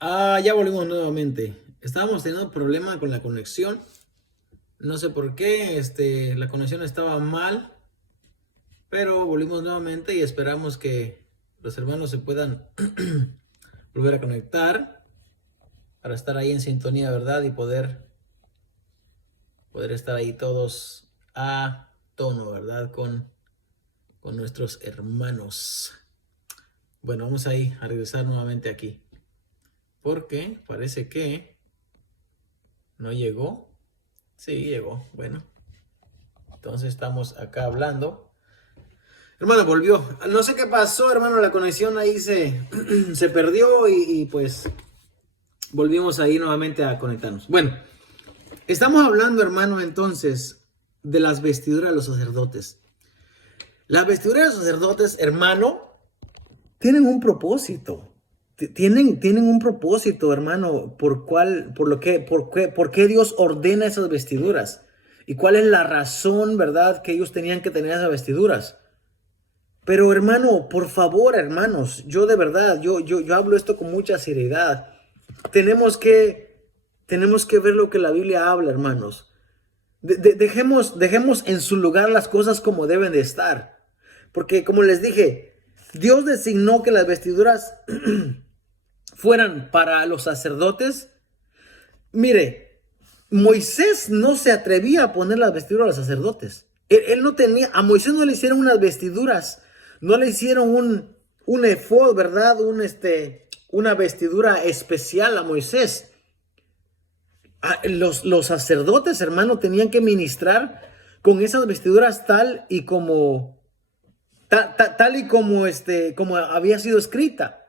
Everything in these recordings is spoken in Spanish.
Ya volvimos nuevamente. Estábamos teniendo problema con la conexión. No sé por qué, la conexión estaba mal, pero volvimos nuevamente y esperamos que los hermanos se puedan volver a conectar para estar ahí en sintonía, ¿verdad? Y poder estar ahí todos a tono, ¿verdad? Con nuestros hermanos. Bueno, vamos ahí a regresar nuevamente aquí. Porque parece que no llegó. Sí, llegó. Bueno, entonces estamos acá hablando. Hermano, volvió. No sé qué pasó, hermano. La conexión ahí se perdió y pues volvimos ahí nuevamente a conectarnos. Bueno, estamos hablando, hermano, entonces de las vestiduras de los sacerdotes. Las vestiduras de los sacerdotes, hermano, tienen un propósito. Tienen un propósito, hermano, por qué Dios ordena esas vestiduras y cuál es la razón, ¿verdad?, que ellos tenían que tener esas vestiduras. Pero hermano, por favor, hermanos, yo de verdad, yo hablo esto con mucha seriedad. Tenemos que ver lo que la Biblia habla, hermanos. Dejemos en su lugar las cosas como deben de estar. Porque como les dije, Dios designó que las vestiduras fueran para los sacerdotes. Mire, Moisés no se atrevía a poner las vestiduras a los sacerdotes. Él no tenía, a Moisés no le hicieron unas vestiduras, no le hicieron un efod, ¿verdad? Una vestidura especial a Moisés. Los sacerdotes, hermano, tenían que ministrar con esas vestiduras tal y como había sido escrita.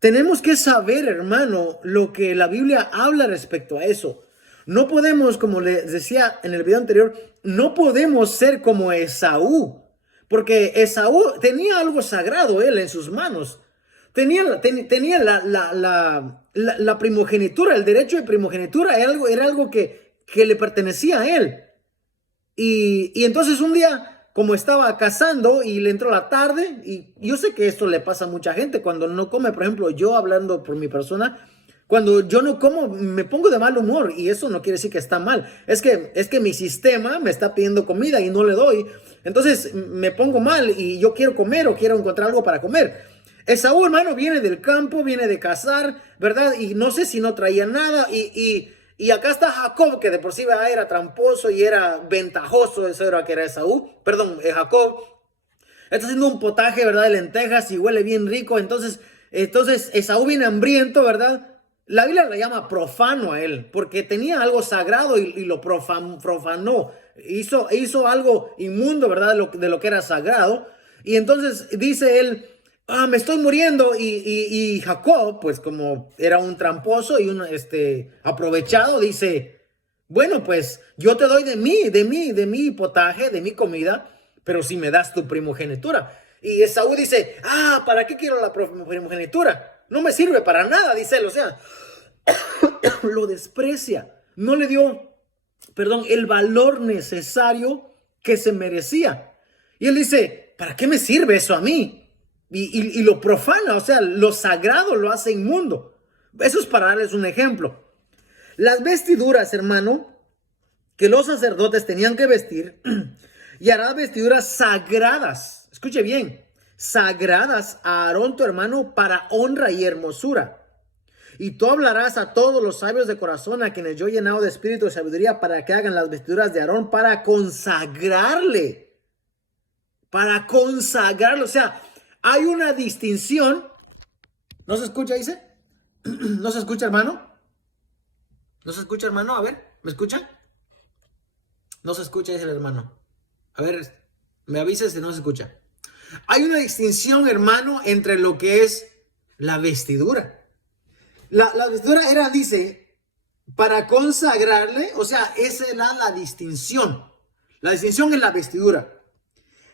Tenemos que saber, hermano, lo que la Biblia habla respecto a eso. No podemos, como les decía en el video anterior, no podemos ser como Esaú, porque Esaú tenía algo sagrado él en sus manos. Tenía la primogenitura, el derecho de primogenitura, era algo que le pertenecía a él. Y entonces un día, como estaba cazando y le entró la tarde, y yo sé que esto le pasa a mucha gente cuando no come, por ejemplo, yo hablando por mi persona, cuando yo no como me pongo de mal humor y eso no quiere decir que está mal, es que mi sistema me está pidiendo comida y no le doy, entonces me pongo mal y yo quiero comer o quiero encontrar algo para comer. Esaú, hermano, viene del campo, viene de cazar, ¿verdad? Y no sé si no traía nada y acá está Jacob, que de por sí era tramposo y era ventajoso, eso era que era Esaú, perdón, Jacob. Está haciendo un potaje, ¿verdad?, de lentejas y huele bien rico. Entonces Esaú viene hambriento, ¿verdad? La Biblia lo llama profano a él, porque tenía algo sagrado y lo profanó. Hizo algo inmundo, ¿verdad?, de lo que era sagrado. Y entonces dice él, me estoy muriendo. Y Jacob, pues como era un tramposo y un aprovechado, dice, bueno, pues yo te doy de mi potaje, de mi comida, pero si me das tu primogenitura. Y Esaú dice, ¿para qué quiero la primogenitura? No me sirve para nada, dice él. O sea, lo desprecia. No le dio, perdón, el valor necesario que se merecía. Y él dice, ¿para qué me sirve eso a mí? Y lo profana, o sea, lo sagrado lo hace inmundo. Eso es para darles un ejemplo. Las vestiduras, hermano, que los sacerdotes tenían que vestir, y hará vestiduras sagradas, escuche bien, sagradas a Aarón tu hermano para honra y hermosura. Y tú hablarás a todos los sabios de corazón a quienes yo he llenado de espíritu de sabiduría para que hagan las vestiduras de Aarón para consagrarle. Para consagrarlo. O sea, hay una distinción. ¿No se escucha, dice? ¿No se escucha, hermano? ¿No se escucha, hermano? A ver, ¿me escucha? No se escucha, dice el hermano. A ver, me avisas si no se escucha. Hay una distinción, hermano, entre lo que es la vestidura. La vestidura era, dice, para consagrarle, o sea, esa es la distinción. La distinción es la vestidura.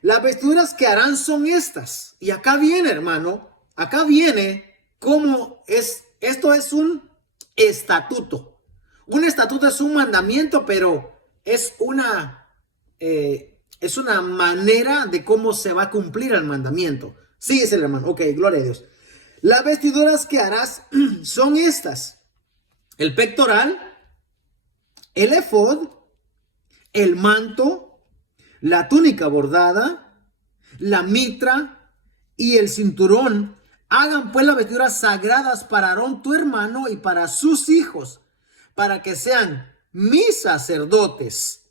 Las vestiduras que harán son estas. Y acá viene, hermano, acá viene cómo es. Esto es un estatuto. Un estatuto es un mandamiento, pero es una manera de cómo se va a cumplir el mandamiento. Sí, es el hermano. Ok, gloria a Dios. Las vestiduras que harás son estas: el pectoral, el efod, el manto, la túnica bordada, la mitra y el cinturón. Hagan pues las vestiduras sagradas para Aarón tu hermano y para sus hijos, para que sean mis sacerdotes.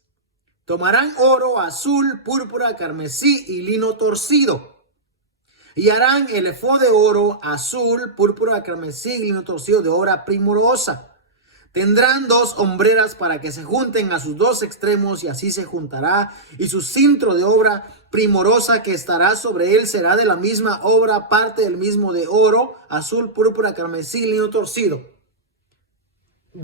Tomarán oro, azul, púrpura, carmesí y lino torcido. Y harán el efod de oro, azul, púrpura, carmesí y lino torcido de obra primorosa. Tendrán 2 hombreras para que se junten a sus 2 extremos, y así se juntará. Y su cintro de obra primorosa que estará sobre él será de la misma obra, parte del mismo de oro, azul, púrpura, carmesí y lino torcido.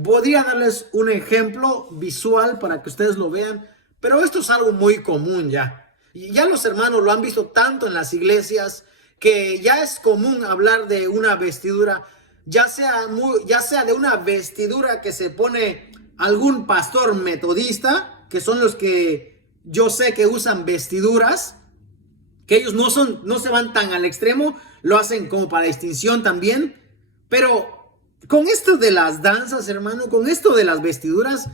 Podría darles un ejemplo visual para que ustedes lo vean, pero esto es algo muy común ya. Y ya los hermanos lo han visto tanto en las iglesias que ya es común hablar de una vestidura, ya sea de una vestidura que se pone algún pastor metodista, que son los que yo sé que usan vestiduras, que ellos no se van tan al extremo, lo hacen como para distinción también. Pero con esto de las danzas, hermano, con esto de las vestiduras,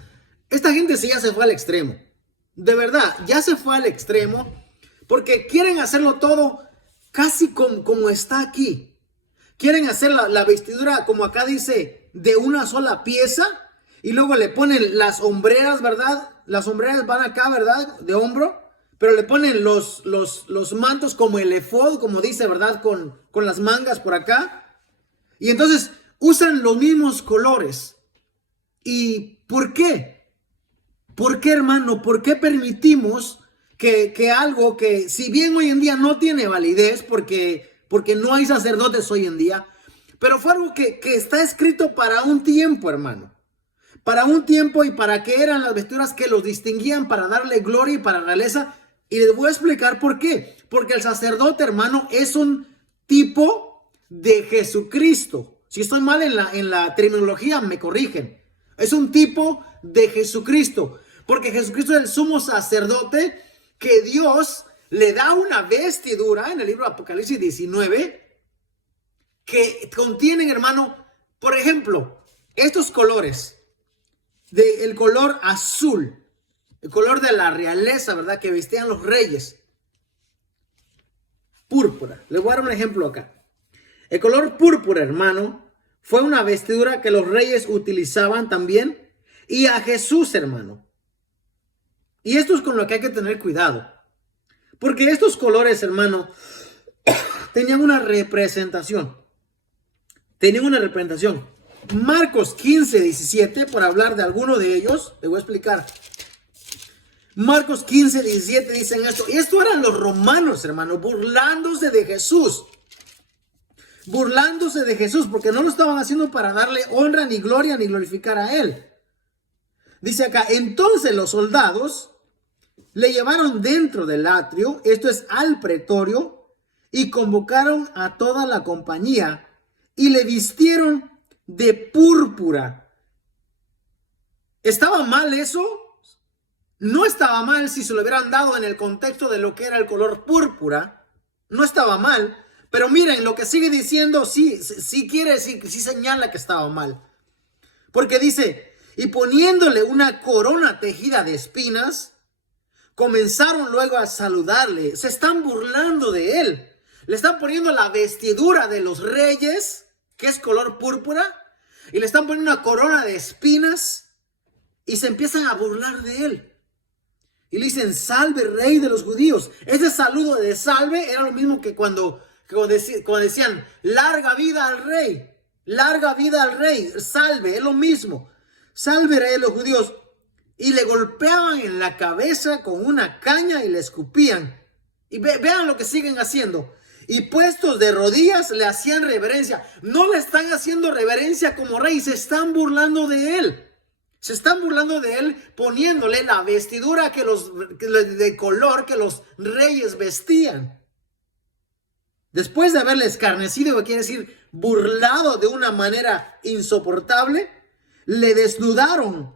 esta gente sí ya se fue al extremo. De verdad, ya se fue al extremo porque quieren hacerlo todo casi como está aquí. Quieren hacer la vestidura, como acá dice, de una sola pieza, y luego le ponen las hombreras, ¿verdad? Las hombreras van acá, ¿verdad? De hombro, pero le ponen los mantos como el efod, como dice, ¿verdad? Con las mangas por acá. Y entonces usan los mismos colores. ¿Y por qué? ¿Por qué, hermano? ¿Por qué permitimos que algo que, si bien hoy en día no tiene validez, porque no hay sacerdotes hoy en día, pero fue algo que está escrito para un tiempo, hermano? Para un tiempo, y para que eran las vestiduras que los distinguían, para darle gloria y para realeza. Y les voy a explicar por qué. Porque el sacerdote, hermano, es un tipo de Jesucristo. Si estoy mal en la terminología, me corrigen. Es un tipo de Jesucristo. Porque Jesucristo es el sumo sacerdote que Dios le da una vestidura en el libro de Apocalipsis 19 que contienen, hermano, por ejemplo, estos colores, el color azul, el color de la realeza, ¿verdad? Que vestían los reyes. Púrpura. Les voy a dar un ejemplo acá. El color púrpura, hermano, fue una vestidura que los reyes utilizaban también. Y a Jesús, hermano. Y esto es con lo que hay que tener cuidado. Porque estos colores, hermano, tenían una representación. Marcos 15:17, por hablar de alguno de ellos, les voy a explicar. Marcos 15:17 dicen esto. Y esto eran los romanos, hermano, burlándose de Jesús. Burlándose de Jesús, porque no lo estaban haciendo para darle honra, ni gloria, ni glorificar a él. Dice acá: entonces los soldados le llevaron dentro del atrio, esto es al pretorio, y convocaron a toda la compañía y le vistieron de púrpura. ¿Estaba mal eso? No estaba mal si se lo hubieran dado en el contexto de lo que era el color púrpura. No estaba mal. Pero miren, lo que sigue diciendo sí señala que estaba mal. Porque dice: y poniéndole una corona tejida de espinas, comenzaron luego a saludarle. Se están burlando de él. Le están poniendo la vestidura de los reyes, que es color púrpura, y le están poniendo una corona de espinas, y se empiezan a burlar de él. Y le dicen: salve, rey de los judíos. Ese saludo de salve era lo mismo que cuando decían: larga vida al rey. Larga vida al rey. Salve, es lo mismo. Salve, rey de los judíos. Y le golpeaban en la cabeza con una caña y le escupían. Y vean lo que siguen haciendo. Y puestos de rodillas le hacían reverencia. No le están haciendo reverencia como rey. Se están burlando de él. Se están burlando de él poniéndole la vestidura de color que los reyes vestían. Después de haberle escarnecido, que quiere decir burlado de una manera insoportable, le desnudaron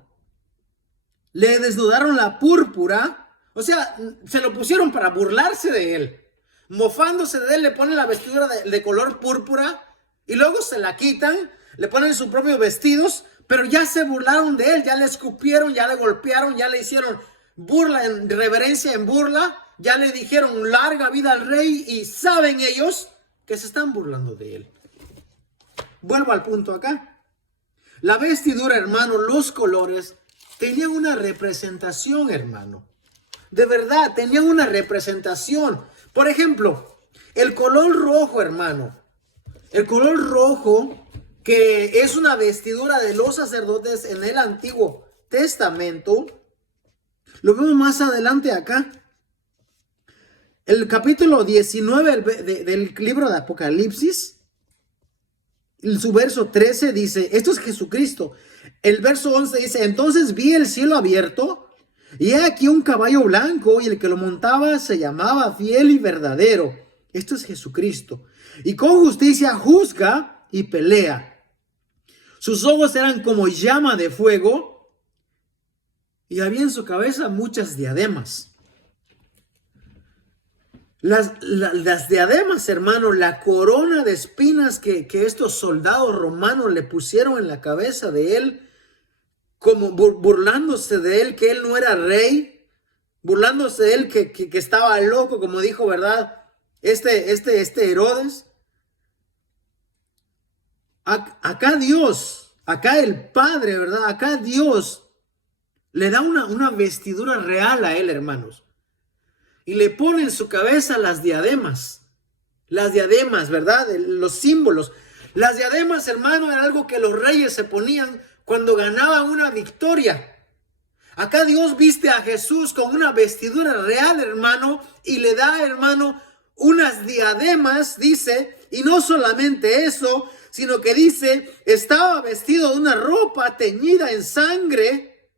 la púrpura. O sea, se lo pusieron para burlarse de él. Mofándose de él, le ponen la vestidura de color púrpura y luego se la quitan, le ponen sus propios vestidos, pero ya se burlaron de él, ya le escupieron, ya le golpearon, ya le hicieron burla en reverencia, en burla, ya le dijeron larga vida al rey y saben ellos que se están burlando de él. Vuelvo al punto acá. La vestidura, hermano, los colores tenían una representación, hermano. De verdad, tenían una representación. Por ejemplo, el color rojo, hermano. El color rojo, que es una vestidura de los sacerdotes en el Antiguo Testamento. Lo vemos más adelante acá. El capítulo 19 del libro de Apocalipsis. Su verso 13 dice, esto es Jesucristo. El verso 11 dice, entonces vi el cielo abierto y he aquí un caballo blanco y el que lo montaba se llamaba Fiel y Verdadero. Esto es Jesucristo. Y con justicia juzga y pelea. Sus ojos eran como llama de fuego y había en su cabeza muchas diademas. Las diademas, hermano, la corona de espinas que estos soldados romanos le pusieron en la cabeza de él, como burlándose de él, que él no era rey, burlándose de él, que estaba loco, como dijo, ¿verdad? Este Herodes. Acá Dios, acá el Padre, ¿verdad? Acá Dios le da una vestidura real a él, hermanos. Y le pone en su cabeza las diademas, ¿verdad? Los símbolos. Las diademas, hermano, era algo que los reyes se ponían cuando ganaban una victoria. Acá Dios viste a Jesús con una vestidura real, hermano, y le da, hermano, unas diademas, dice, y no solamente eso, sino que dice, estaba vestido de una ropa teñida en sangre,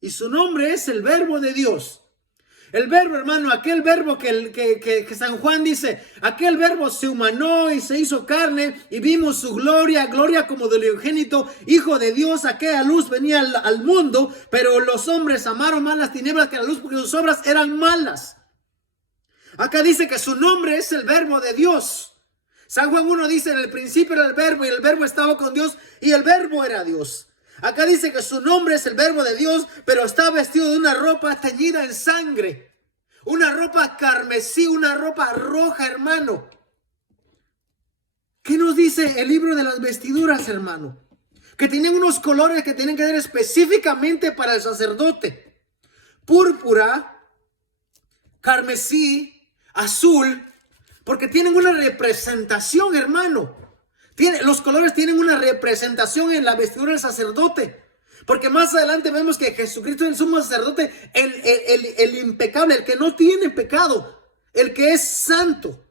y su nombre es el Verbo de Dios. El verbo, hermano, aquel verbo que San Juan dice, aquel verbo se humanó y se hizo carne y vimos su gloria, gloria como del unigénito Hijo de Dios. Aquella luz venía al mundo, pero los hombres amaron más las tinieblas que la luz porque sus obras eran malas. Acá dice que su nombre es el Verbo de Dios. San Juan 1 dice, en el principio era el verbo y el verbo estaba con Dios y el verbo era Dios. Acá dice que su nombre es el Verbo de Dios, pero está vestido de una ropa teñida en sangre. Una ropa carmesí, una ropa roja, hermano. ¿Qué nos dice el libro de las vestiduras, hermano? Que tienen unos colores que tienen que ser específicamente para el sacerdote. Púrpura, carmesí, azul, porque tienen una representación, hermano. Los colores tienen una representación en la vestidura del sacerdote. Porque más adelante vemos que Jesucristo es el sumo sacerdote, el impecable, el que no tiene pecado, el que es santo.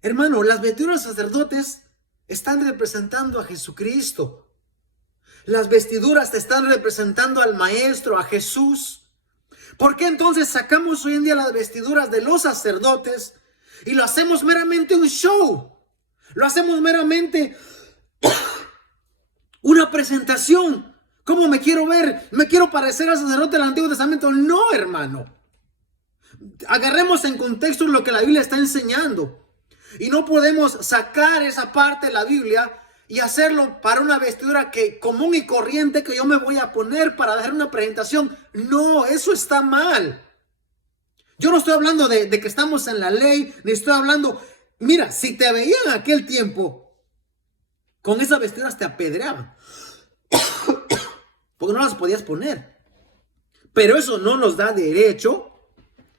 Hermano, las vestiduras de sacerdotes están representando a Jesucristo. Las vestiduras te están representando al Maestro, a Jesús. ¿Por qué entonces sacamos hoy en día las vestiduras de los sacerdotes y lo hacemos meramente un show? Lo hacemos meramente una presentación. ¿Cómo me quiero ver? ¿Me quiero parecer al sacerdote del Antiguo Testamento? No, hermano. Agarremos en contexto lo que la Biblia está enseñando. Y no podemos sacar esa parte de la Biblia y hacerlo para una vestidura común y corriente que yo me voy a poner para dar una presentación. No, eso está mal. Yo no estoy hablando de que estamos en la ley, ni estoy hablando... Mira, si te veían en aquel tiempo, con esas vestiduras te apedreaban. Porque no las podías poner. Pero eso no nos da derecho,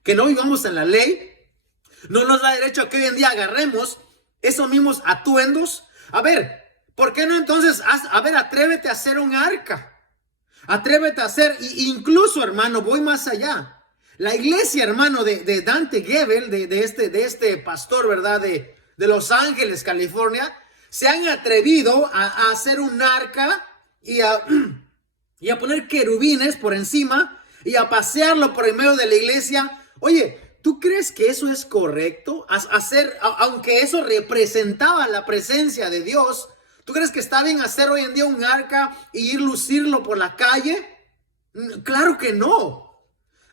que no vivamos en la ley, no nos da derecho a que hoy en día agarremos esos mismos atuendos. A ver, ¿por qué no entonces, atrévete a hacer un arca? Atrévete a hacer, incluso, hermano, voy más allá. La iglesia, hermano, de Dante Gebel, de este pastor, ¿verdad? De Los Ángeles, California, se han atrevido a hacer un arca y a poner querubines por encima y a pasearlo por el medio de la iglesia. Oye, ¿tú crees que eso es correcto? Aunque eso representaba la presencia de Dios, ¿tú crees que está bien hacer hoy en día un arca y lucirlo por la calle? Claro que no.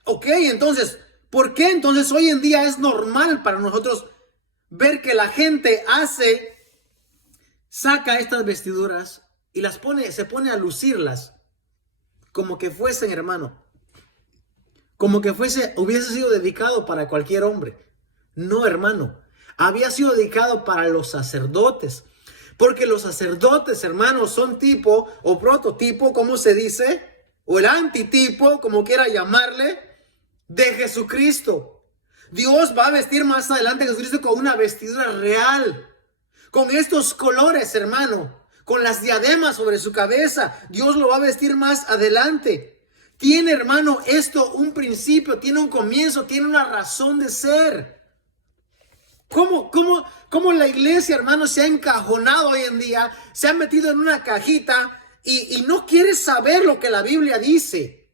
Ok, entonces, ¿por qué entonces hoy en día es normal para nosotros ver que la gente hace saca estas vestiduras y las pone, se pone a lucirlas como que fuesen, hermano, como que hubiese sido dedicado para cualquier hombre. No, hermano, había sido dedicado para los sacerdotes, porque los sacerdotes, hermanos, son tipo o prototipo, ¿cómo se dice? O el antitipo, como quiera llamarle, de Jesucristo. Dios va a vestir más adelante a Jesucristo con una vestidura real, con estos colores, hermano, con las diademas sobre su cabeza. Dios lo va a vestir más adelante. Tiene, hermano, esto un principio, tiene un comienzo, tiene una razón de ser. ¿Cómo la iglesia, hermano, se ha encajonado hoy en día, se ha metido en una cajita y no quiere saber lo que la Biblia dice?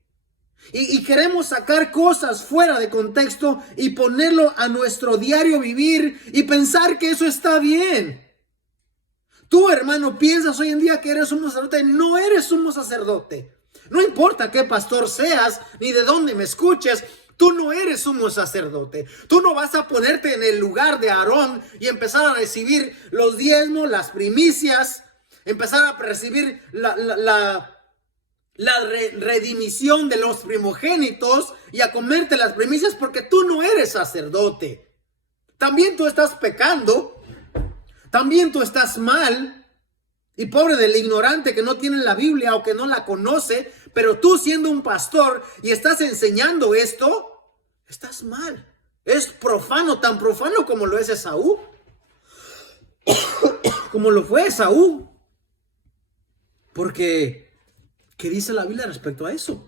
Y queremos sacar cosas fuera de contexto y ponerlo a nuestro diario vivir y pensar que eso está bien. Tú, hermano, piensas hoy en día que eres un sacerdote. No eres un sacerdote. No importa qué pastor seas, ni de dónde me escuches, tú no eres sumo sacerdote. Tú no vas a ponerte en el lugar de Aarón y empezar a recibir los diezmos, las primicias, empezar a recibir la redimición de los primogénitos y a comerte las primicias, porque tú no eres sacerdote. También tú estás pecando, también tú estás mal. Y pobre del ignorante que no tiene la Biblia o que no la conoce, pero tú siendo un pastor y estás enseñando esto, estás mal. Es profano, tan profano como lo es Esaú. Como lo fue Esaú. Porque, ¿qué dice la Biblia respecto a eso?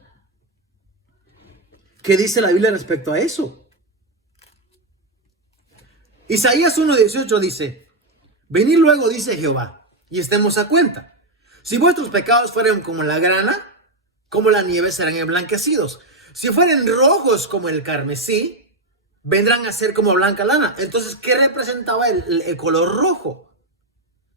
¿Qué dice la Biblia respecto a eso? Isaías 1:18 dice: venid luego, dice Jehová, y estemos a cuenta. Si vuestros pecados fueren como la grana, como la nieve serán emblanquecidos. Si fueren rojos como el carmesí, vendrán a ser como blanca lana. Entonces, ¿qué representaba el color rojo?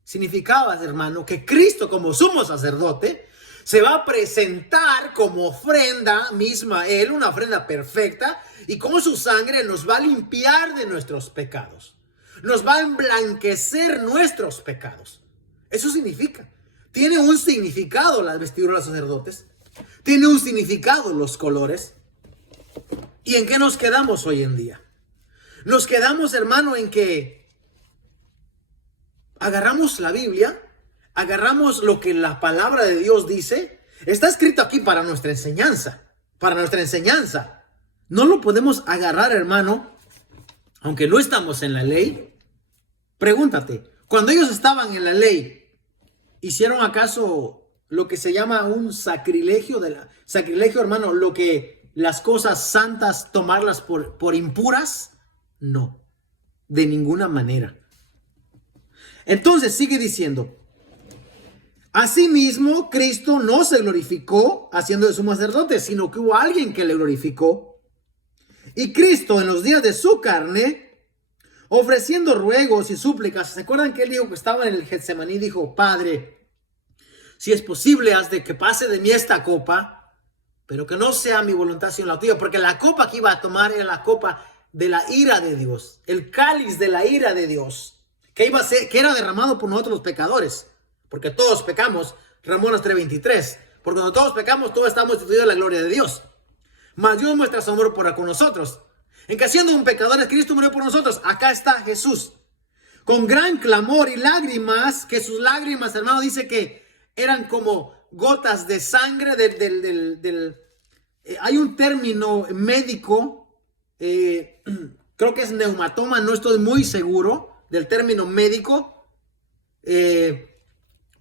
Significaba, hermano, que Cristo, como sumo sacerdote, se va a presentar como ofrenda misma, Él, una ofrenda perfecta, y con su sangre nos va a limpiar de nuestros pecados. Nos va a emblanquecer nuestros pecados. Eso significa. Tiene un significado las vestiduras de los sacerdotes. Tiene un significado los colores. ¿Y en qué nos quedamos hoy en día? Nos quedamos, hermano, en que agarramos la Biblia, agarramos lo que la palabra de Dios dice. Está escrito aquí para nuestra enseñanza. Para nuestra enseñanza. No lo podemos agarrar, hermano, aunque no estamos en la ley. Pregúntate, cuando ellos estaban en la ley, ¿hicieron acaso lo que se llama un sacrilegio? Sacrilegio, hermano, lo que las cosas santas tomarlas por impuras. No, de ninguna manera. Entonces sigue diciendo: asimismo, Cristo no se glorificó haciendo de sumo sacerdote, sino que hubo alguien que le glorificó. Y Cristo, en los días de su carne, ofreciendo ruegos y súplicas. ¿Se acuerdan que él dijo que estaba en el Getsemaní? Dijo: Padre, si es posible, haz de que pase de mí esta copa, pero que no sea mi voluntad sino la tuya. Porque la copa que iba a tomar era la copa de la ira de Dios, el cáliz de la ira de Dios, que era derramado por nosotros los pecadores. Porque todos pecamos, Romanos 3:23. Porque cuando todos pecamos, todos estamos destituidos de la gloria de Dios. Mas Dios muestra su amor con nosotros, en que siendo un pecador, Cristo murió por nosotros. Acá está Jesús, con gran clamor y lágrimas, que sus lágrimas, hermano, dice que eran como gotas de sangre hay un término médico, creo que es neumatoma, no estoy muy seguro del término médico.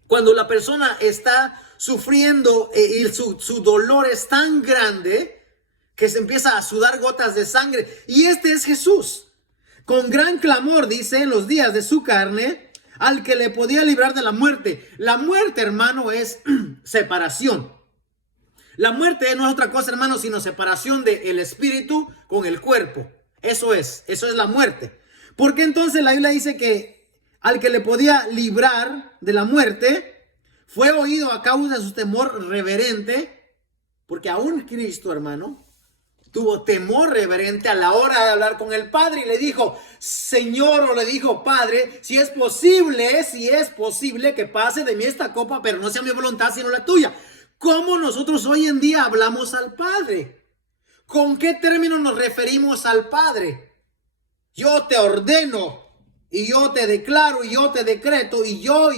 Cuando la persona está sufriendo y su dolor es tan grande que se empieza a sudar gotas de sangre. Y este es Jesús. Con gran clamor, dice, en los días de su carne, al que le podía librar de la muerte. La muerte, hermano, es separación. La muerte no es otra cosa, hermano, sino separación del espíritu con el cuerpo. Eso es la muerte. Porque entonces la Biblia dice que al que le podía librar de la muerte, fue oído a causa de su temor reverente. Porque aún Cristo, hermano, tuvo temor reverente a la hora de hablar con el Padre y le dijo, Señor, o le dijo, Padre, si es posible que pase de mí esta copa, pero no sea mi voluntad sino la tuya. ¿Cómo nosotros hoy en día hablamos al Padre? ¿Con qué términos nos referimos al Padre? Yo te ordeno, y yo te declaro, y yo te decreto, y yo.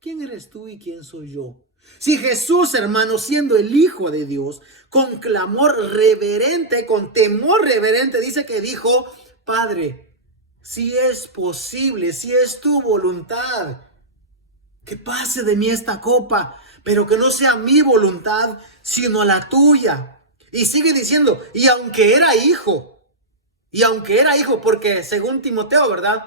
¿Quién eres tú y quién soy yo? Si Jesús, hermano, siendo el Hijo de Dios, con clamor reverente, con temor reverente, dijo, Padre, si es posible, si es tu voluntad, que pase de mí esta copa, pero que no sea mi voluntad, sino la tuya. Y sigue diciendo, y aunque era hijo, porque según Timoteo, ¿verdad?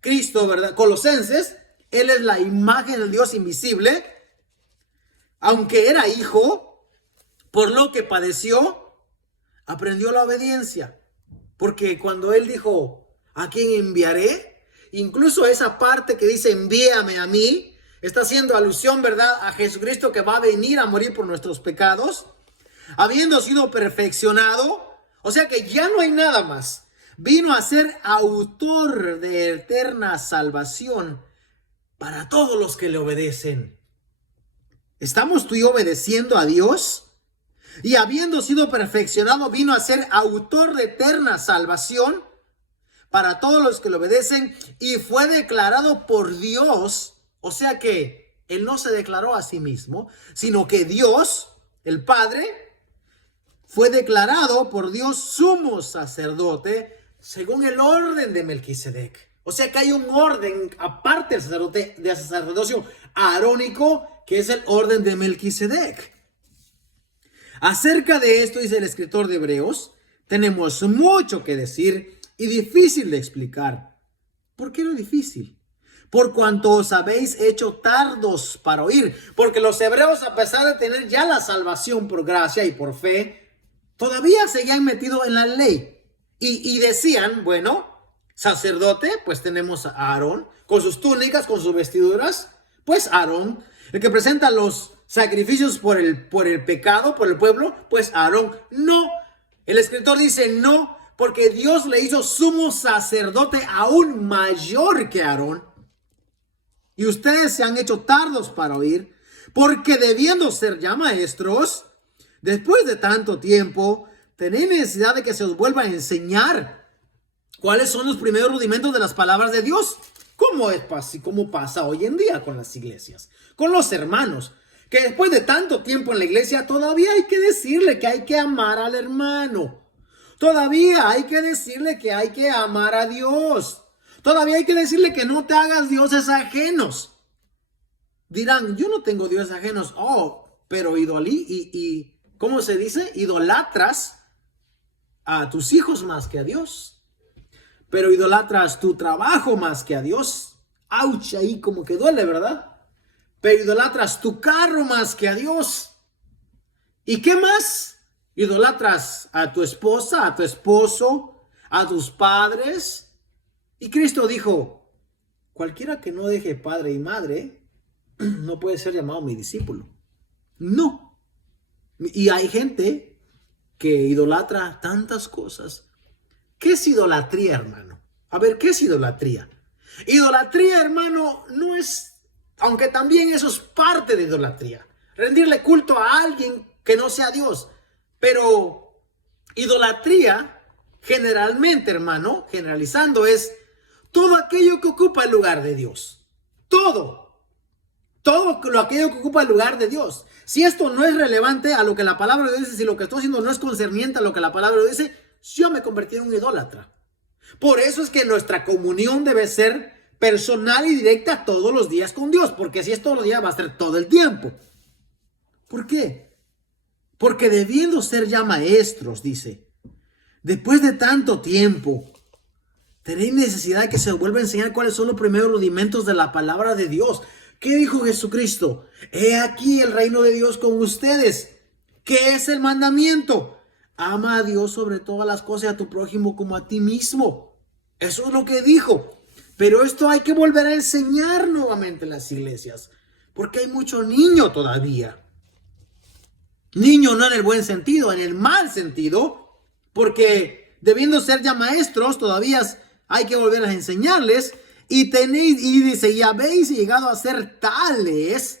Cristo, ¿verdad? Colosenses, Él es la imagen del Dios invisible. Aunque era hijo, por lo que padeció, aprendió la obediencia. Porque cuando Él dijo, ¿a quién enviaré? Incluso esa parte que dice, envíame a mí, está haciendo alusión, ¿verdad? A Jesucristo, que va a venir a morir por nuestros pecados, habiendo sido perfeccionado. O sea que ya no hay nada más. Vino a ser autor de eterna salvación para todos los que le obedecen. ¿Estamos tú y yo obedeciendo a Dios? Y habiendo sido perfeccionado, vino a ser autor de eterna salvación para todos los que le obedecen, y fue declarado por Dios. O sea que Él no se declaró a sí mismo, sino que Dios, el Padre, fue declarado por Dios sumo sacerdote según el orden de Melquisedec. O sea que hay un orden aparte del sacerdocio arónico, que es el orden de Melquisedec. Acerca de esto, dice el escritor de Hebreos, tenemos mucho que decir y difícil de explicar. ¿Por qué no difícil? Por cuanto os habéis hecho tardos para oír. Porque los hebreos, a pesar de tener ya la salvación por gracia y por fe, todavía seguían metidos en la ley. Y decían, bueno, sacerdote, pues tenemos a Aarón, con sus túnicas, con sus vestiduras, pues Aarón. El que presenta los sacrificios por el pecado, por el pueblo, pues Aarón. No, el escritor dice no, porque Dios le hizo sumo sacerdote aún mayor que Aarón. Y ustedes se han hecho tardos para oír, porque debiendo ser ya maestros, después de tanto tiempo, tenéis necesidad de que se os vuelva a enseñar cuáles son los primeros rudimentos de las palabras de Dios. ¿Cómo pasa hoy en día con las iglesias, con los hermanos? Que después de tanto tiempo en la iglesia todavía hay que decirle que hay que amar al hermano. Todavía hay que decirle que hay que amar a Dios. Todavía hay que decirle que no te hagas dioses ajenos. Dirán, yo no tengo dioses ajenos. Pero ¿cómo se dice? Idolatras a tus hijos más que a Dios. Pero idolatras tu trabajo más que a Dios. Ouch, ahí como que duele, ¿verdad? Pero idolatras tu carro más que a Dios. ¿Y qué más? Idolatras a tu esposa, a tu esposo, a tus padres. Y Cristo dijo, cualquiera que no deje padre y madre no puede ser llamado mi discípulo. No. Y hay gente que idolatra tantas cosas. ¿Qué es idolatría, hermano? A ver, ¿qué es idolatría? Idolatría, hermano, no es, aunque también eso es parte de idolatría. Rendirle culto a alguien que no sea Dios. Pero idolatría, generalmente, hermano, generalizando, es todo aquello que ocupa el lugar de Dios. Todo aquello que ocupa el lugar de Dios. Si esto no es relevante a lo que la palabra de Dios dice, si lo que estoy haciendo no es concerniente a lo que la palabra de Dios dice, yo me convertí en un idólatra. Por eso es que nuestra comunión debe ser personal y directa todos los días con Dios. Porque si es todos los días, va a ser todo el tiempo. ¿Por qué? Porque debiendo ser ya maestros, dice, después de tanto tiempo, tenéis necesidad de que se os vuelva a enseñar cuáles son los primeros rudimentos de la palabra de Dios. ¿Qué dijo Jesucristo? He aquí el reino de Dios con ustedes. ¿Qué es el mandamiento? Ama a Dios sobre todas las cosas y a tu prójimo como a ti mismo. Eso es lo que dijo. Pero esto hay que volver a enseñar nuevamente en las iglesias. Porque hay mucho niño todavía. Niño no en el buen sentido, en el mal sentido, porque debiendo ser ya maestros, todavía hay que volver a enseñarles. Y dice, y habéis llegado a ser tales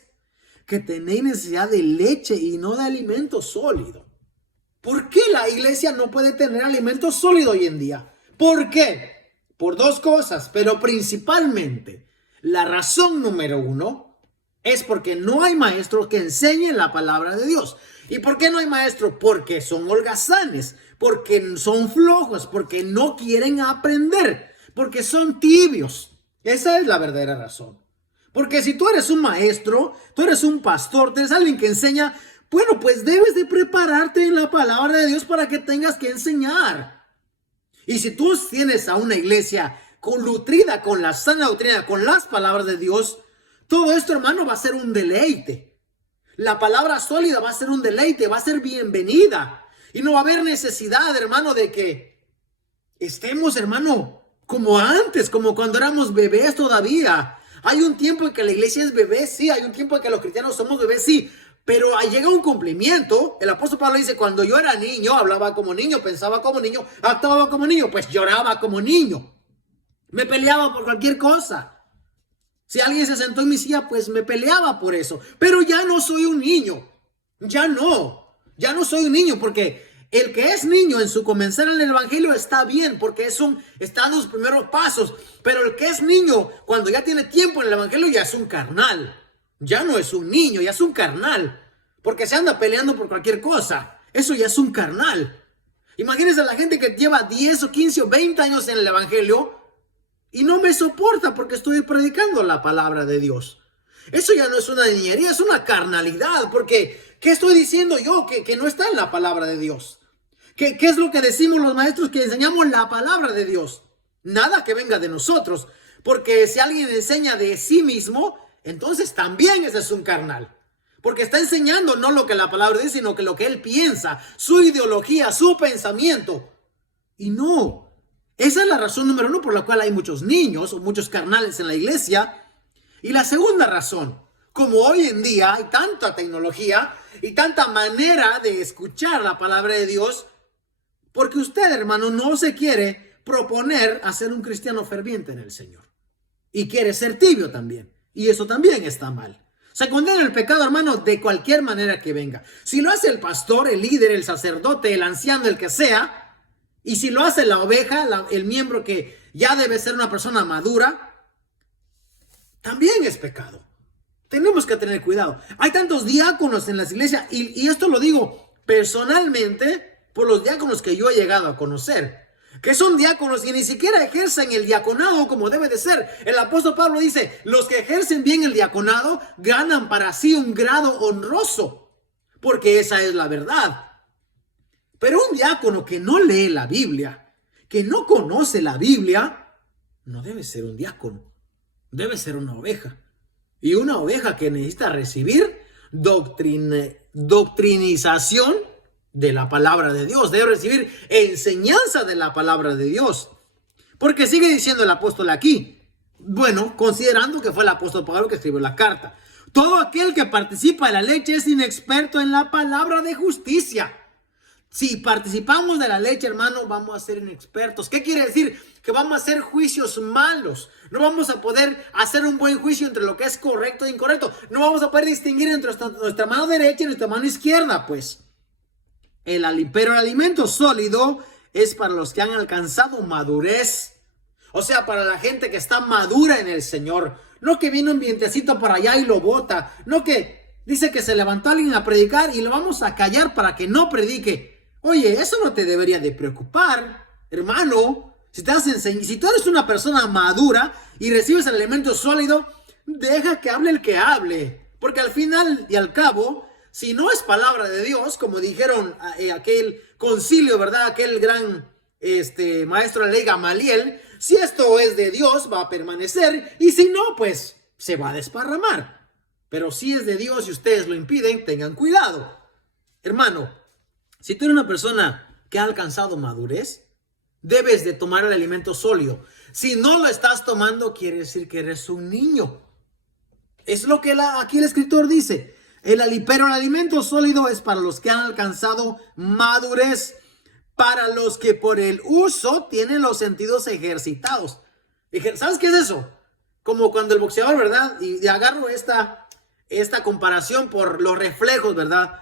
que tenéis necesidad de leche y no de alimento sólido. ¿Por qué la iglesia no puede tener alimento sólido hoy en día? ¿Por qué? Por dos cosas, pero principalmente la razón número uno es porque no hay maestros que enseñen la palabra de Dios. ¿Y por qué no hay maestros? Porque son holgazanes, porque son flojos, porque no quieren aprender, porque son tibios. Esa es la verdadera razón. Porque si tú eres un maestro, tú eres un pastor, tú eres alguien que enseña, bueno, pues debes de prepararte en la palabra de Dios para que tengas que enseñar. Y si tú tienes a una iglesia nutrida con la sana doctrina, con las palabras de Dios, todo esto, hermano, va a ser un deleite. La palabra sólida va a ser un deleite, va a ser bienvenida. Y no va a haber necesidad, hermano, de que estemos, hermano, como antes, como cuando éramos bebés todavía. Hay un tiempo en que la iglesia es bebé, sí. Hay un tiempo en que los cristianos somos bebés, sí. Pero llega un cumplimiento. El apóstol Pablo dice, cuando yo era niño, hablaba como niño, pensaba como niño, actuaba como niño, pues lloraba como niño. Me peleaba por cualquier cosa. Si alguien se sentó en mi silla, pues me peleaba por eso. Pero ya no soy un niño. Ya no soy un niño, porque el que es niño en su comenzar en el evangelio está bien, porque están los primeros pasos. Pero el que es niño, cuando ya tiene tiempo en el evangelio, ya es un carnal. Ya no es un niño, ya es un carnal. Porque se anda peleando por cualquier cosa. Eso ya es un carnal. Imagínense a la gente que lleva 10 o 15 o 20 años en el evangelio y no me soporta porque estoy predicando la palabra de Dios. Eso ya no es una niñería, es una carnalidad. Porque, ¿qué estoy diciendo yo que no está en la palabra de Dios? ¿Qué es lo que decimos los maestros que enseñamos la palabra de Dios? Nada que venga de nosotros. Porque si alguien enseña de sí mismo, entonces también ese es un carnal. Porque está enseñando no lo que la palabra dice, sino que lo que él piensa, su ideología, su pensamiento. Y no. Esa es la razón número uno por la cual hay muchos niños o muchos carnales en la iglesia. Y la segunda razón, como hoy en día hay tanta tecnología y tanta manera de escuchar la palabra de Dios, porque usted, hermano, no se quiere proponer a ser un cristiano ferviente en el Señor. Y quiere ser tibio también. Y eso también está mal. Se condena el pecado, hermano, de cualquier manera que venga. Si lo hace el pastor, el líder, el sacerdote, el anciano, el que sea, y si lo hace la oveja, el miembro que ya debe ser una persona madura, también es pecado. Tenemos que tener cuidado. Hay tantos diáconos en las iglesias, y esto lo digo personalmente por los diáconos que yo he llegado a conocer, que son diáconos y ni siquiera ejercen el diaconado como debe de ser. El apóstol Pablo dice, los que ejercen bien el diaconado ganan para sí un grado honroso, porque esa es la verdad. Pero un diácono que no lee la Biblia, que no conoce la Biblia, no debe ser un diácono, debe ser una oveja. Y una oveja que necesita recibir doctrinización de la palabra de Dios, debe recibir enseñanza de la palabra de Dios. Porque sigue diciendo el apóstol aquí, bueno, considerando que fue el apóstol Pablo que escribió la carta, todo aquel que participa de la leche es inexperto en la palabra de justicia. Si participamos de la leche, hermano, vamos a ser inexpertos. ¿Qué quiere decir? Que vamos a hacer juicios malos. No vamos a poder hacer un buen juicio entre lo que es correcto e incorrecto. No vamos a poder distinguir entre nuestra mano derecha y nuestra mano izquierda, pues. Pero el alimento sólido es para los que han alcanzado madurez. O sea, para la gente que está madura en el Señor. No que viene un vientecito para allá y lo bota. No que dice que se levantó alguien a predicar y lo vamos a callar para que no predique. Oye, eso no te debería de preocupar, hermano. Si tú eres una persona madura y recibes el alimento sólido, deja que hable el que hable. Porque al final y al cabo, si no es palabra de Dios, como dijeron aquel concilio, ¿verdad? Aquel gran maestro de la ley Gamaliel, si esto es de Dios, va a permanecer. Y si no, pues se va a desparramar. Pero si es de Dios y ustedes lo impiden, tengan cuidado. Hermano, si tú eres una persona que ha alcanzado madurez, debes de tomar el alimento sólido. Si no lo estás tomando, quiere decir que eres un niño. Es lo que aquí el escritor dice. Pero el alimento sólido es para los que han alcanzado madurez, para los que por el uso tienen los sentidos ejercitados. ¿Sabes qué es eso? Como cuando el boxeador, ¿verdad? Y agarro esta comparación por los reflejos, ¿verdad?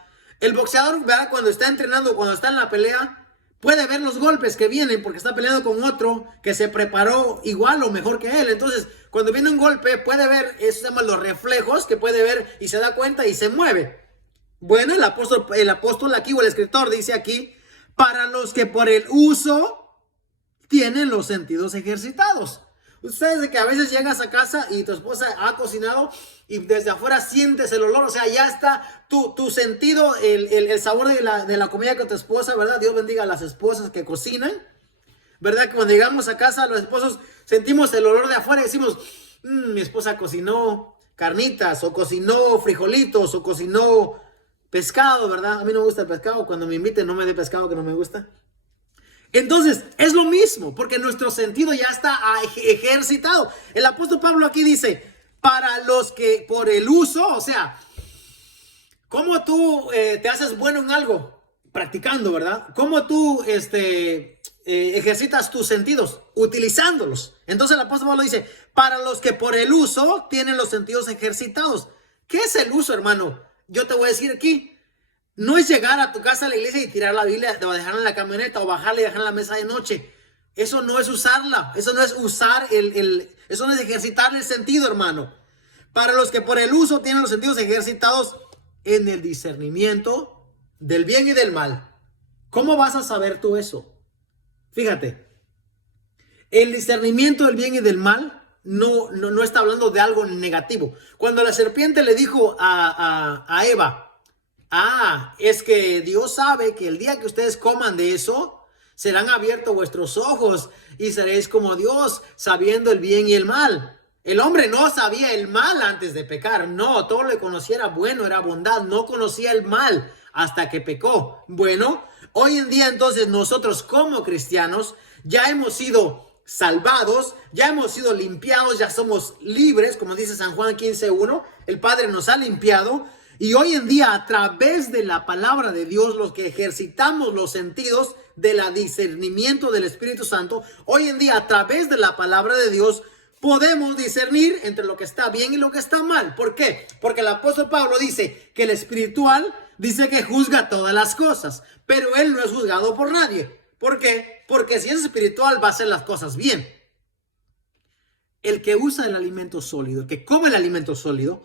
El boxeador, ¿verdad? Cuando está entrenando, cuando está en la pelea, puede ver los golpes que vienen porque está peleando con otro que se preparó igual o mejor que él. Entonces, cuando viene un golpe, puede ver, eso se llama los reflejos, que puede ver y se da cuenta y se mueve. Bueno, el apóstol aquí, o el escritor dice aquí, para los que por el uso tienen los sentidos ejercitados. Ustedes de que a veces llegas a casa y tu esposa ha cocinado y desde afuera sientes el olor, o sea, ya está tu sentido, el sabor de la comida con tu esposa, ¿verdad? Dios bendiga a las esposas que cocinan, ¿verdad? Que cuando llegamos a casa, los esposos sentimos el olor de afuera y decimos, mi esposa cocinó carnitas, o cocinó frijolitos, o cocinó pescado, ¿verdad? A mí no me gusta el pescado, cuando me inviten no me dé pescado que no me gusta. Entonces, es lo mismo, porque nuestro sentido ya está ejercitado. El apóstol Pablo aquí dice, para los que por el uso, o sea, ¿cómo tú te haces bueno en algo? Practicando, ¿verdad? ¿Cómo tú ejercitas tus sentidos? Utilizándolos. Entonces el apóstol Pablo dice, para los que por el uso tienen los sentidos ejercitados. ¿Qué es el uso, hermano? Yo te voy a decir aquí. No es llegar a tu casa a la iglesia y tirar la Biblia o dejarla en la camioneta o bajarla y dejarla en la mesa de noche. Eso no es usarla. Eso no es usar eso no es ejercitar el sentido, hermano. Para los que por el uso tienen los sentidos ejercitados en el discernimiento del bien y del mal. ¿Cómo vas a saber tú eso? Fíjate. El discernimiento del bien y del mal no está hablando de algo negativo. Cuando la serpiente le dijo a Eva, es que Dios sabe que el día que ustedes coman de eso, serán abiertos vuestros ojos y seréis como Dios, sabiendo el bien y el mal. El hombre no sabía el mal antes de pecar. No, todo lo que conocía era bueno, era bondad. No conocía el mal hasta que pecó. Bueno, hoy en día entonces nosotros como cristianos ya hemos sido salvados, ya hemos sido limpiados, ya somos libres, como dice San Juan 15:1. El Padre nos ha limpiado. Y hoy en día, a través de la palabra de Dios, los que ejercitamos los sentidos del discernimiento del Espíritu Santo, hoy en día, a través de la palabra de Dios, podemos discernir entre lo que está bien y lo que está mal. ¿Por qué? Porque el apóstol Pablo dice que el espiritual dice que juzga todas las cosas, pero él no es juzgado por nadie. ¿Por qué? Porque si es espiritual va a hacer las cosas bien. El que usa el alimento sólido, el que come el alimento sólido,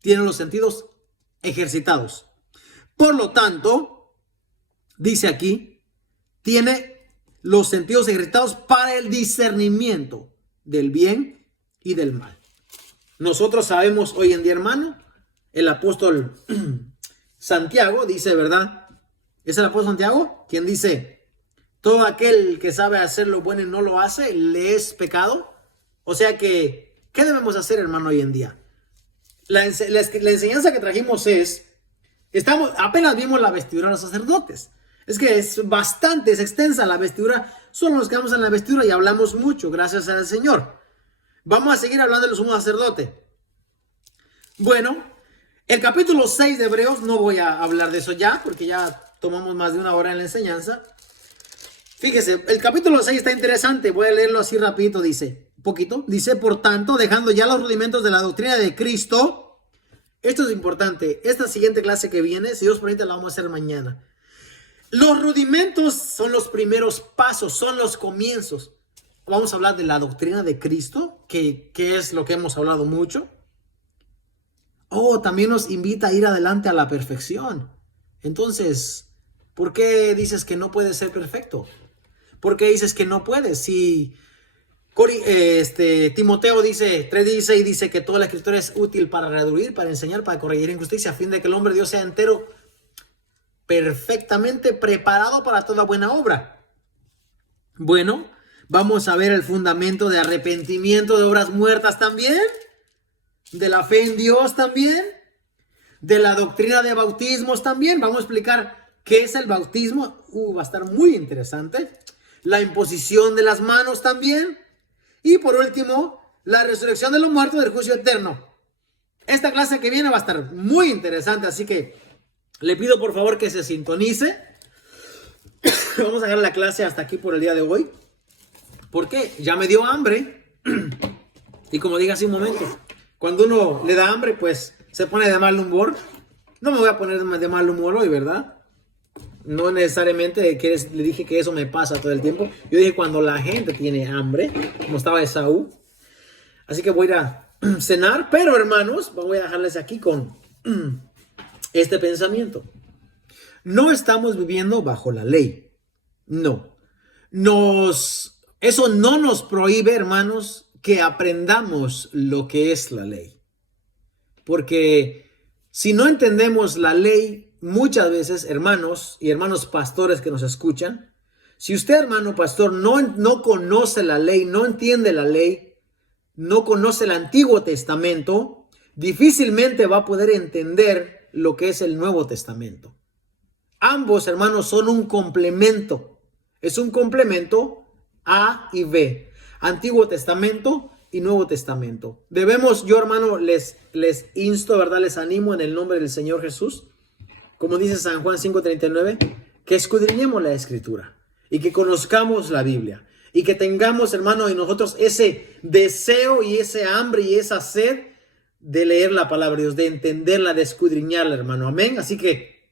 tienen los sentidos ejercitados. Por lo tanto, dice aquí, tiene los sentidos ejercitados para el discernimiento del bien y del mal. Nosotros sabemos hoy en día, hermano, el apóstol Santiago dice, ¿verdad? ¿Es el apóstol Santiago? Quien dice, todo aquel que sabe hacer lo bueno y no lo hace, le es pecado. O sea que, ¿qué debemos hacer, hermano, hoy en día? La enseñanza que trajimos apenas vimos la vestidura de los sacerdotes. Es que es extensa la vestidura. Solo nos quedamos en la vestidura y hablamos mucho, gracias al Señor. Vamos a seguir hablando del sumo sacerdote. Bueno, el capítulo 6 de Hebreos, no voy a hablar de eso ya, porque ya tomamos más de una hora en la enseñanza. Fíjese, el capítulo 6 está interesante, voy a leerlo así rapidito, dice, por tanto, dejando ya los rudimentos de la doctrina de Cristo. Esto es importante, esta siguiente clase que viene, si Dios permite, la vamos a hacer mañana. Los rudimentos son los primeros pasos, son los comienzos. Vamos a hablar de la doctrina de Cristo, que es lo que hemos hablado mucho. También nos invita a ir adelante a la perfección. Entonces, ¿por qué dices que no puedes ser perfecto? ¿Por qué dices que no puedes? Si Timoteo dice, 3:16 dice que toda la escritura es útil para redarguir, para enseñar, para corregir en justicia, a fin de que el hombre de Dios sea entero, perfectamente preparado para toda buena obra. Bueno, vamos a ver el fundamento de arrepentimiento de obras muertas también, de la fe en Dios también, de la doctrina de bautismos también. Vamos a explicar qué es el bautismo. Va a estar muy interesante. La imposición de las manos también. Y por último, la resurrección de los muertos del juicio eterno. esta clase que viene va a estar muy interesante, así que le pido por favor que se sintonice. Vamos a dejar la clase hasta aquí por el día de hoy, porque ya me dio hambre. Y como dije hace un momento, cuando uno le da hambre, pues se pone de mal humor. No me voy a poner de mal humor hoy, ¿verdad? No necesariamente le dije que eso me pasa todo el tiempo. Yo dije cuando la gente tiene hambre, como estaba Esaú. Así que voy a ir a cenar, pero hermanos, voy a dejarles aquí con este pensamiento. No estamos viviendo bajo la ley. No. Eso no nos prohíbe, hermanos, que aprendamos lo que es la ley. Porque si no entendemos la ley, muchas veces, hermanos y hermanos pastores que nos escuchan, si usted, hermano pastor, no conoce la ley, no entiende la ley, no conoce el Antiguo Testamento, difícilmente va a poder entender lo que es el Nuevo Testamento. Ambos, hermanos, son un complemento. Es un complemento A y B. Antiguo Testamento y Nuevo Testamento. Debemos, yo hermano, les insto, ¿verdad? Les animo en el nombre del Señor Jesús, como dice San Juan 5:39, que escudriñemos la Escritura y que conozcamos la Biblia y que tengamos, hermano, en nosotros ese deseo y ese hambre y esa sed de leer la palabra de Dios, de entenderla, de escudriñarla, hermano. Amén. Así que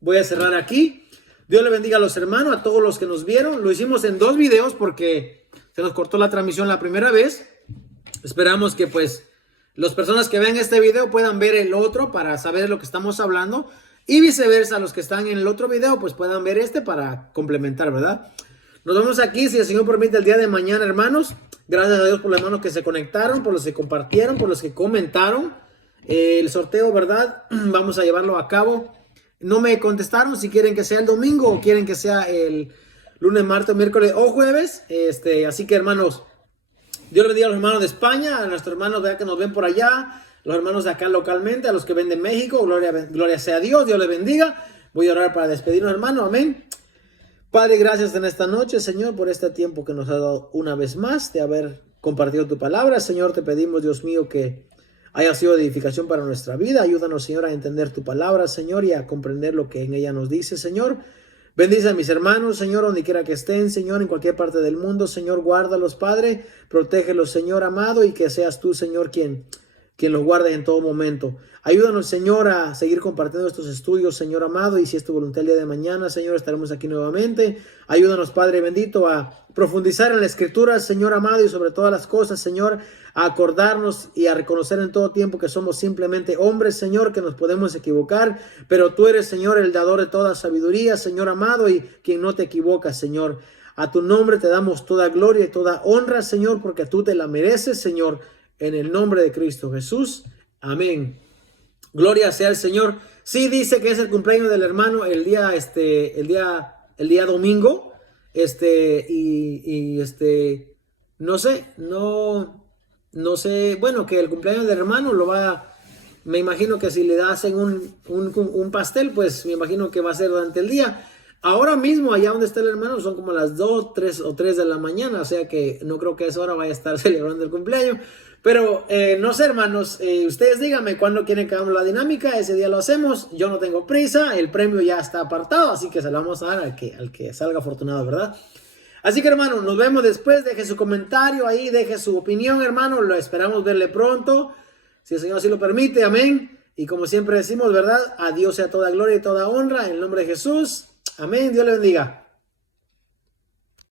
voy a cerrar aquí. Dios le bendiga a los hermanos, a todos los que nos vieron. Lo hicimos en 2 videos porque se nos cortó la transmisión la primera vez. Esperamos que pues las personas que vean este video puedan ver el otro para saber de lo que estamos hablando. Y viceversa, los que están en el otro video pues puedan ver este para complementar, ¿verdad? Nos vemos aquí, si el Señor permite, el día de mañana, hermanos. Gracias a Dios por los hermanos que se conectaron, por los que compartieron, por los que comentaron. El sorteo, ¿verdad? Vamos a llevarlo a cabo. No me contestaron si quieren que sea el domingo o quieren que sea el lunes, martes, miércoles o jueves. Así que, hermanos, Dios les bendiga a los hermanos de España, a nuestros hermanos que nos ven por allá, los hermanos de acá localmente, a los que ven de México. Gloria sea a Dios, Dios les bendiga. Voy a orar para despedirnos, hermano. Amén. Padre, gracias en esta noche, Señor, por este tiempo que nos ha dado una vez más de haber compartido tu palabra. Señor, te pedimos, Dios mío, que haya sido de edificación para nuestra vida. Ayúdanos, Señor, a entender tu palabra, Señor, y a comprender lo que en ella nos dice, Señor. Bendice a mis hermanos, Señor, donde quiera que estén, Señor, en cualquier parte del mundo. Señor, guárdalos, Padre. Protégelos, Señor amado, y que seas tú, Señor, quien los guarde en todo momento. Ayúdanos, Señor, a seguir compartiendo estos estudios, Señor amado, y si es tu voluntad el día de mañana, Señor, estaremos aquí nuevamente. Ayúdanos, Padre bendito, a profundizar en la Escritura, Señor amado, y sobre todas las cosas, Señor, a acordarnos y a reconocer en todo tiempo que somos simplemente hombres, Señor, que nos podemos equivocar, pero tú eres, Señor, el dador de toda sabiduría, Señor amado, y quien no te equivoca, Señor. A tu nombre te damos toda gloria y toda honra, Señor, porque tú te la mereces, Señor, en el nombre de Cristo Jesús. Amén. Gloria sea al Señor. Sí dice que es el cumpleaños del hermano el día domingo. No sé, bueno, que el cumpleaños del hermano me imagino que si le hacen un pastel, pues me imagino que va a ser durante el día. Ahora mismo, allá donde está el hermano, son como las 2, 3 o 3 de la mañana, o sea que no creo que a esa hora vaya a estar celebrando el cumpleaños. Pero no sé, hermanos, ustedes díganme cuándo quieren que hagamos la dinámica. Ese día lo hacemos. Yo no tengo prisa, el premio ya está apartado, así que se lo vamos a dar al que salga afortunado, ¿verdad? Así que, hermano, nos vemos después. Deje su comentario ahí, deje su opinión, hermano. Lo esperamos verle pronto, si el Señor así lo permite. Amén. Y como siempre decimos, ¿verdad? A Dios sea toda gloria y toda honra en el nombre de Jesús. Amén. Dios le bendiga.